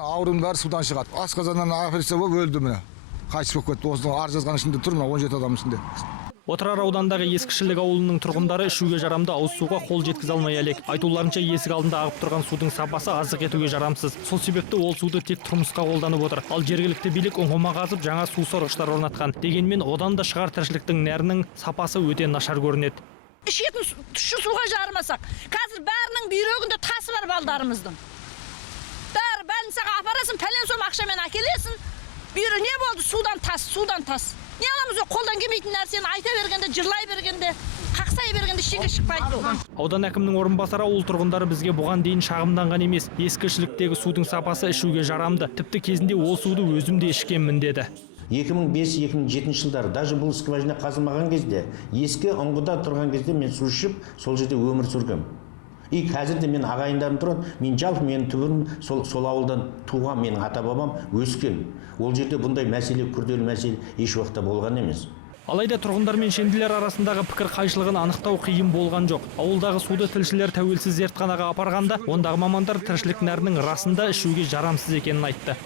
Аурудың бәрі судан шығады. Асқазаннан операция болып өлді міне. Қайтыс болып кетті. Осының ар жазған ішінде тұр мына 17 адам ішінде. Отырар аудандағы Ескішілік ауылының тұрғындары ішуге жарамды ауыз суға қол жеткізе алмай әлек. Айтуларынша есік алдында ағып тұрған судың сапасы аздық етуге жарамсыз. Сол себепті ол суды тек тұрмысқа қолданып отыр. Ал жергілікті билік ұңғыма қазып жаңа су сорғыштар орнатқан. Дегенмен одан да шығар тіршіліктің нәрінің сапасы өте нашар көрінеді. Ішетін тұщы суға жармасақ, қазір бәрінің бүйрегінде тасы бар балдарымыздың. Бәрі больницаға апарасын, пәлен сом ақшамен әкелесін. Бүйрегі не болды? Судан тас. Не аламыз о, қолдан келмейтін нәрсені айта бергенде, жырлай бергенде, қақсай бергенде шеге шықпайды оған. Аудан әкімінің орынбасары ауыл тұрғындары бізге бұған дейін шағымданған емес. Ескішіліктегі судың сапасы ішуге жарамды. Тіпті кезінде ол суды өзім де ішкенмін деді. 2005-2007 жылдары даже бұл скважина қазылмаған кезде, ескі ұңғыда тұрған кезде мен су ішіп, сол жерде өмір сүргем. И қазір де мен ағайындарым тұрады, мен жалпы менің түбірім сол ауылдан туған, менің ата-бабам өскен. Ол жерде бұндай мәселе, күрделі мәселе еш уақытта болған емес. Алайда тұрғындар мен шенділер арасындағы пікір қайшылығын анықтау қиын болған жоқ. Ауылдағы суды тілшілер тәуелсіз зертханаға апарғанда, ондағы мамандар тіршілік нәрінің расында ішуге жарамсыз екенін айтты.